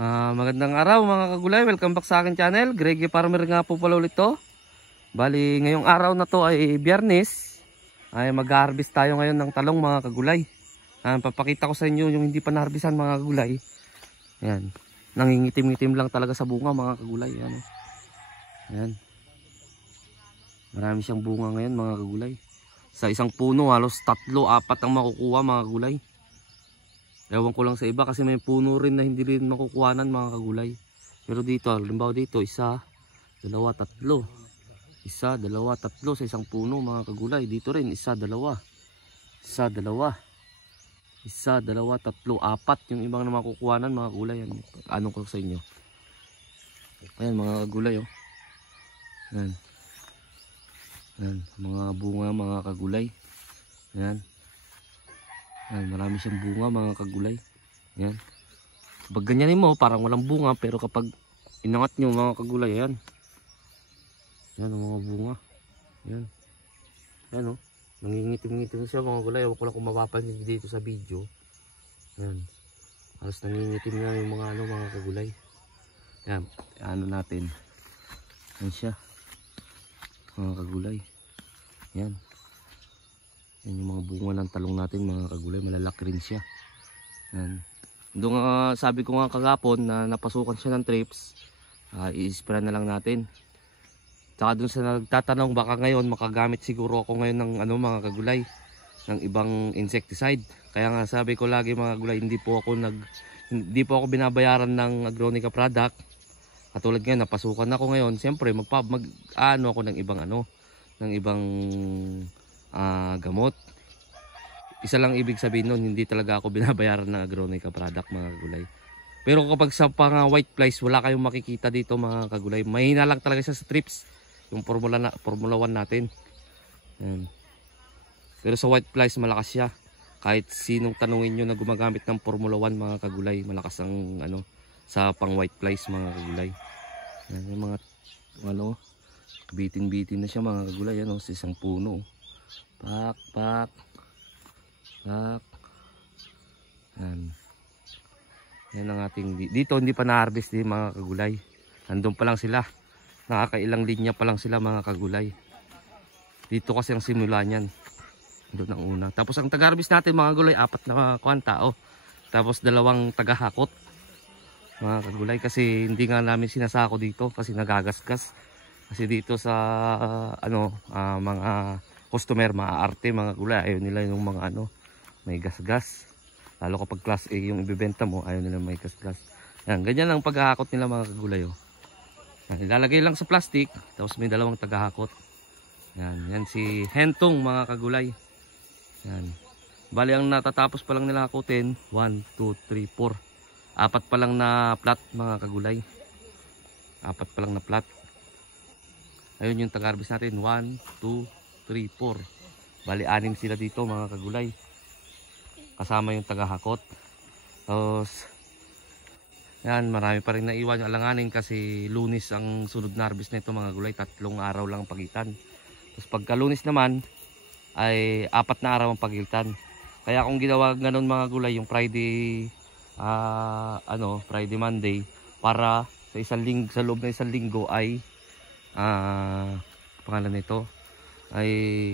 Magandang araw mga kagulay, welcome back sa akin channel. Greggy Farmer nga po pala ulit to. Bali ngayong araw na to ay Biyernes. Ay mag-harvest tayo ngayon ng talong mga kagulay. Papakita ko sa inyo yung hindi pa na-harvestan mga kagulay. Ayan, nangingitim-ngitim lang talaga sa bunga mga kagulay. Ayan. Marami siyang bunga ngayon mga kagulay. Sa isang puno halos 3-4 ang makukuha mga kagulay. Ewan ko lang sa iba kasi may puno rin na hindi rin makukuhanan mga kagulay. Pero dito, halimbawa dito, 1, 2, 3. 1, 2, 3 sa isang puno mga kagulay. Dito rin, 1, 2. 1, 2, 1, 2, 3, 4 yung ibang na makukuhanan mga kagulay. Ano ko sa inyo. Ayan mga kagulay oh. Ayan. Ayan, mga bunga mga kagulay. Ayan. Ayan, marami siyang bunga mga kagulay. Ayan. Kapag ganyanin mo, parang walang bunga. Pero kapag inangat nyo mga kagulay, ayan. Ayan ang mga bunga. Ayan. Ayan o. Nangingitim-ngitim siya mga kagulay. Huwag ko lang kung mapapansin dito sa video. Ayan. Halos nangingitim na yung mga mga kagulay. Ayan. Ano natin. Ayan siya. Mga kagulay. Ayan. Yan yung mga bunga ng talong natin mga kagulay, malalaki rin siya. Yan. Doon sabi ko nga kagapon na napasukan siya ng trips, i-spray na lang natin. Tsaka doon sa nagtatanong baka ngayon makagamit siguro ako ngayon ng mga kagulay, ng ibang insecticide. Kaya nga sabi ko lagi mga kagulay, hindi po ako binabayaran ng Agronica product. Katulad ngayon napasukan ako ngayon, siyempre ako ng ibang ng ibang gamot. Isa lang ibig sabihin nun, hindi talaga ako binabayaran ng Agronica product mga kagulay. Pero kapag sa white flies, wala kayong makikita dito mga kagulay. Mahina lang talaga siya sa trips, yung Formula 1 natin. Yan. Pero sa white flies malakas siya. Kahit sinong tanungin nyo na gumagamit ng Formula 1 mga kagulay, malakas ang sa pang white flies mga kagulay. Yan, yung mga bitin-bitin na siya mga kagulay. Yan, sa isang puno. Pak. Yan ang ating dito, hindi pa na-harvest din mga kagulay. Nandun pa lang sila. Nakakailang linya pa lang sila mga kagulay. Dito kasi ang simula niyan. Doon ang una. Tapos ang taga-harvest natin mga kagulay, 4 na tao. Tapos 2 taga-hakot. Mga kagulay kasi hindi nga namin sinasako dito kasi nagagasgas. Kasi dito sa mga customer, maaarte mga kagulay, ayaw nila yung mga may gas-gas. Lalo kapag class A yung ibibenta mo, ayaw nila may gas-gas. Yan, ganyan lang paghahakot nila mga kagulay oh. Yan, ilalagay lang sa plastic, tapos may 2 taghahakot. Yan si Hentong mga kagulay. Yan. Bali ang natatapos pa lang nila hakutin, 1, 2, 3, 4. 4 pa lang na plat mga kagulay. 4 pa lang na plat. Ayun yung taga-harvest natin, 1, 2, 3, 4. Bali 6 sila dito mga kagulay. Kasama yung taga-hakot. Tapos yan, marami pa rin naiwan yung alanganin kasi Lunes ang sunod na harvest nito mga kagulay. 3 araw lang pagitan. Tapos pagka Lunes naman ay 4 na araw ang pagitan. Kaya kung ginawa ganun mga kagulay, yung Friday Friday Monday, para sa loob ng isang linggo ay pangalan nito ay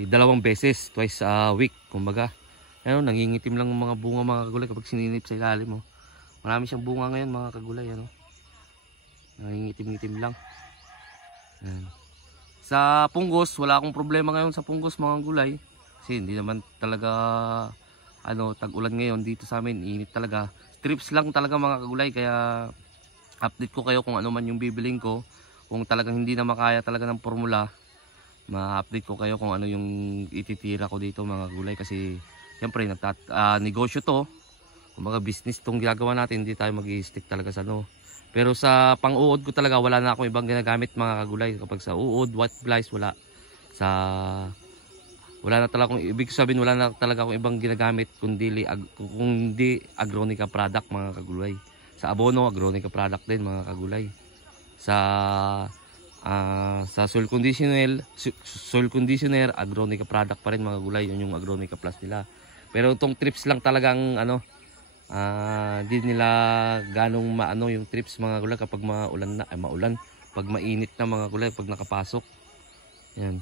2 beses, twice a week kumbaga. Nangingitim lang ang mga bunga mga kagulay kapag sininip sa ilalim Marami siyang bunga ngayon mga kagulay nangingitim-ngitim lang. Sa punggos, wala akong problema ngayon sa punggos mga kagulay. Kasi hindi naman talaga tag-ulan ngayon dito sa amin, init talaga. Strips lang talaga mga kagulay, kaya update ko kayo kung ano man yung bibiling ko. Kung talagang hindi na makaya talaga ng formula, ma-update ko kayo kung ano yung ititira ko dito mga gulay. Kasi siyempre negosyo to, kumbaga business tong ginagawa natin, hindi tayo mag-i-stick talaga sa Pero sa pang-uod ko talaga, wala na akong ibang ginagamit mga kagulay. Kapag sa uod, white flies, wala na talaga ibig sabihin, wala na talaga akong ibang ginagamit kundi Agronica product mga kagulay. Sa abono, Agronica product din mga kagulay. Sa soil conditioner, Agronica product pa rin mga gulay. Yun yung Agronica Plus nila. Pero itong trips lang talagang Di nila ganong maano yung trips mga gulay kapag maulan na, maulan, pag mainit na mga gulay, pag nakapasok. Yan.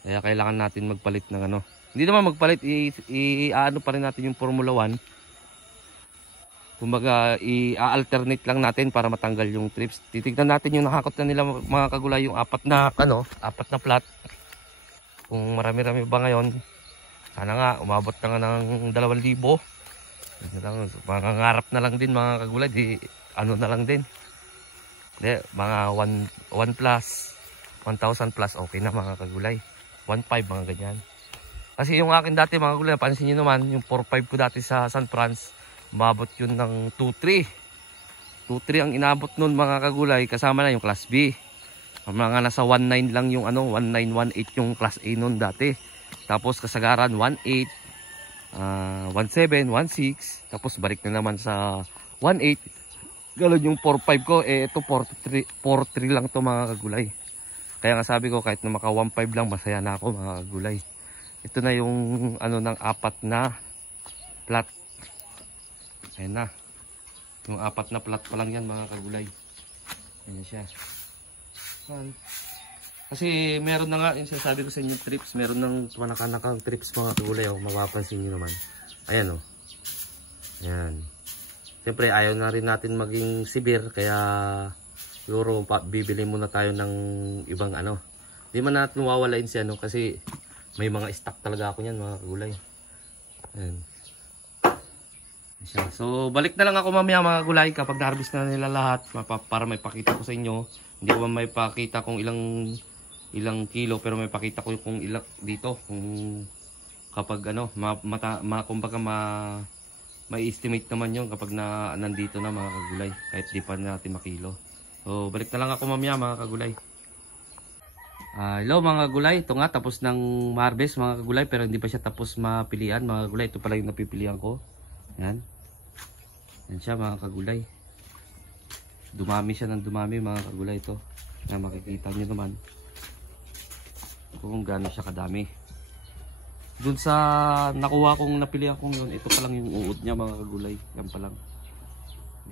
Kaya kailangan natin magpalit ng ano. Hindi naman magpalit, i-ano pa rin natin yung Formula 1. Kumbaga, i-alternate lang natin para matanggal yung trips. Titignan natin yung nakakot na nila mga kagulay, yung apat na plat. Kung marami-rami ba ngayon, sana nga umabot na nga ng 2,000. Mangangarap na lang din mga kagulay, di ano na lang din. Di, mga 1 plus, 1,000 plus, okay na mga kagulay. 1.5 mga ganyan. Kasi yung akin dati mga kagulay, pansin nyo naman, yung 4.5 ko dati sa San Franz, umabot yun ng 2.3. 2.3 ang inabot nun mga kagulay, kasama na yung class B. Mga nasa 1.9 lang yung 1.9, 1.8 yung class A nun dati. Tapos kasagaran 1.8, 1.7, 1.6, tapos balik na naman sa 1.8. Galon yung 4.5 ko, ito 4.3 lang to mga kagulay. Kaya nga sabi ko, kahit na maka 1.5 lang, masaya na ako mga kagulay. Ito na yung ng apat na plat. Ayan na. Yung apat na plat pa lang yan mga kagulay. Ayan siya. Kasi meron na nga, yung sinasabi ko sa inyo trips, meron ng manakanakang trips mga kagulay. Mapapansin nyo naman. Ayan o. Ayan. Siyempre ayaw na rin natin maging severe, kaya siguro bibili muna tayo ng ibang Di man natin mawawalain siya kasi may mga stock talaga ako niyan mga kagulay. Ayan. So balik na lang ako mamaya mga kagulay kapag na-harvest na nila lahat para may pakita ko sa inyo. Hindi ko may pakita kung ilang kilo, pero may pakita ko kung ilang dito, kung kapag kumbaga may estimate naman yun kapag nandito na mga kagulay, kahit di pa natin makilo. So balik na lang ako mamaya mga kagulay. Hello mga kagulay, ito nga tapos ng harvest mga kagulay, pero hindi pa siya tapos mapilian mga kagulay. Ito pala yung napipilian ko. Yan. Yan siya mga kagulay. Dumami siya ng dumami mga kagulay ito. Na makikita nyo naman kung gaano siya kadami. Dun sa nakuha kong napilihan kong yun, ito pa lang yung uod niya mga kagulay. Yan pa lang.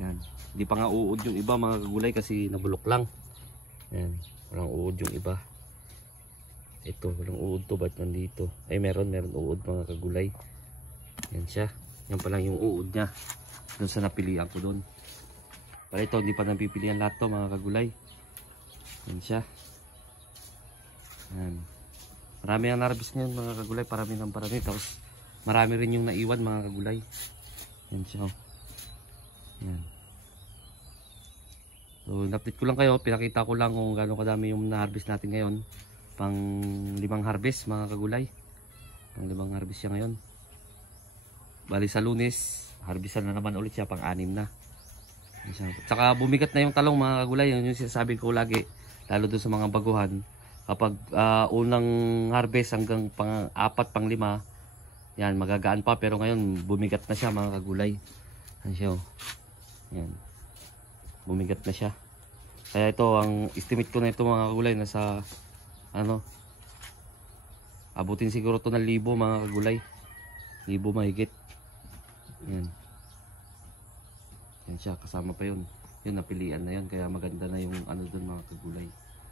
Yan. Hindi pa nga uod yung iba mga kagulay kasi nabulok lang. Yan. Walang uod yung iba. Ito, walang uod to. Ba't nandito? Ay meron uod mga kagulay. Yan siya. Yan pa lang yung uod niya. Dun sa napilihan ko dun. Para ito, hindi pa napipilihan lahat to mga kagulay. Yan siya. Yan. Marami ang narabis ngayon mga kagulay. Parami. Tapos marami rin yung naiwan mga kagulay. Yan siya. Yan. So napit ko lang kayo. Pinakita ko lang kung gaano kadami yung na-harvest natin ngayon. Pang 5 harvest mga kagulay. Pang 5 harvest siya ngayon. Bali sa Lunes, harvestan na naman ulit siya, pang 6 na. Tsaka bumigat na yung talong mga kagulay. Yun yung sinasabi ko lagi, lalo doon sa mga baguhan. Kapag unang harvest hanggang pang 4, pang 5, yan, magagaan pa. Pero ngayon, bumigat na siya mga kagulay. Yan siya. Yan. Bumigat na siya. Kaya ito, ang estimate ko na ito mga kagulay, nasa, abutin siguro ito ng 1,000 mga kagulay. 1,000 mahigit. Yan. Yan siya, kasama pa yun. Yun, napilian na yun. Kaya maganda na yung doon mga kagulay.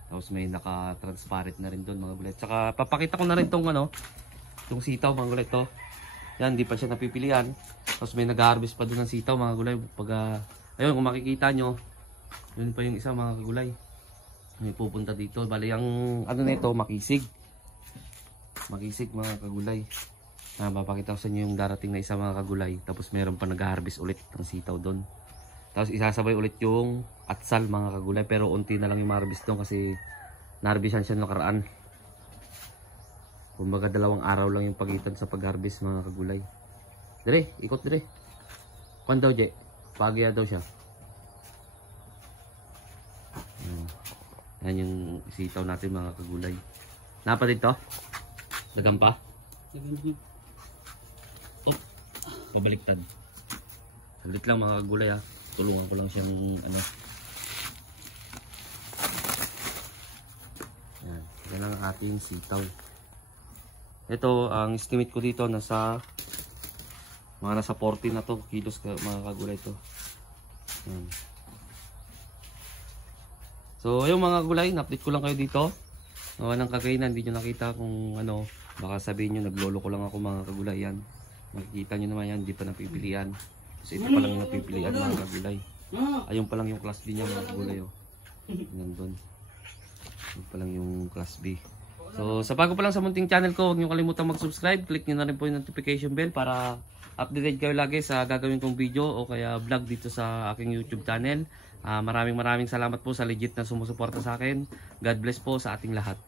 Tapos may naka-transparent na rin doon mga kagulay. Tsaka papakita ko na rin tong itong sitaw mga kagulay to. Yan, di pa siya napipilian. Tapos may nag-harvest pa doon ng sitaw mga kagulay. Pag, ayun, kung makikita nyo, yun pa yung isa mga kagulay. May pupunta dito. Bali, ang na ito, makisig. Makisig mga kagulay. Papakita ko sa inyo yung darating na isa mga kagulay. Tapos meron pa nag-harvest ulit ng sitaw doon. Tapos isasabay ulit yung atsal mga kagulay. Pero unti na lang yung ma-harvest doon kasi na-harvestan siya nakaraan. Kumbaga 2 araw lang yung pagitan sa pag-harvest mga kagulay. Dire, ikot dire. Kuan daw je. Pagya daw siya. Yan yung sitaw natin mga kagulay. Napa dito? Dagam pa? Oh, pabaliktad. Saglit lang mga kagulay ha. Tulungan ko lang siyang Yan. Yan lang ang ating sitaw. Ito, ang estimate ko dito nasa Mga nasa 40 na to kilos mga kagulay to. Yan. So ayun mga gulay, na-update ko lang kayo dito. Ng kagainan, hindi nyo nakita kung ano. Baka sabihin nyo, naglolo ko lang ako mga kagulay yan. Makikita nyo naman yan, hindi pa napipilian. Kasi ito pa lang yung napipilian mga kagulay. Ayun pa lang yung class B niya mga kagulay. Oh. Nandun. Ayun pa lang yung class B. So sa bago pa lang sa munting channel ko, huwag nyo kalimutan mag-subscribe. Click nyo na rin po yung notification bell para updated kayo lagi sa gagawin kong video o kaya vlog dito sa aking YouTube channel. Maraming salamat po sa legit na sumusuporta sa akin. God bless po sa ating lahat.